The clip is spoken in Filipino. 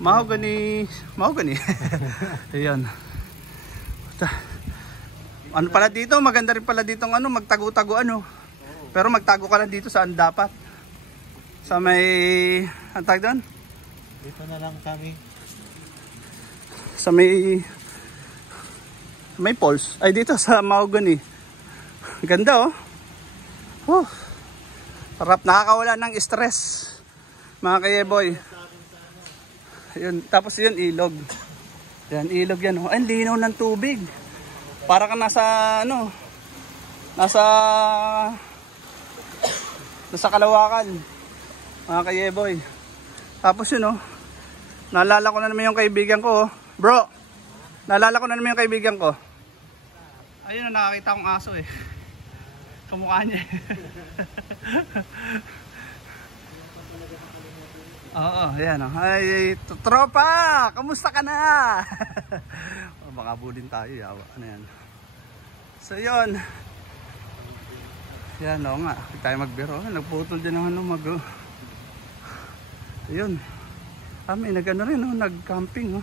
Mahogany. Mahogany. Ayan. Ano pala dito? Maganda rin pala dito ng magtago-tago Pero magtago ka lang dito saan dapat? Sa may ang tawag doon? Dito na lang kami. Sa may poles. Ay dito sa mahogany. Ganda oh. Sarap, nakakawala ng stress. Mga kayeboy. Ayun, tapos yun ilog. Yan, ilog yan. Ay, linaw ng tubig. Para ka nasa nasa Kalawakan. Mga kayeboy. Tapos yun naalala ko na naman yung kaibigan ko Bro, naalala ko na naman yung kaibigan ko. Ayun nakakita akong aso Kamukha niya Oo, ayan Ay, tropa! Kamusta ka na? Baka bulin tayo, yawa. Ano yan? So, yun. Yan, nga. Hindi tayo magbiro. Nagputol dyan ng Ayun. May nag-ano rin, nag-camping,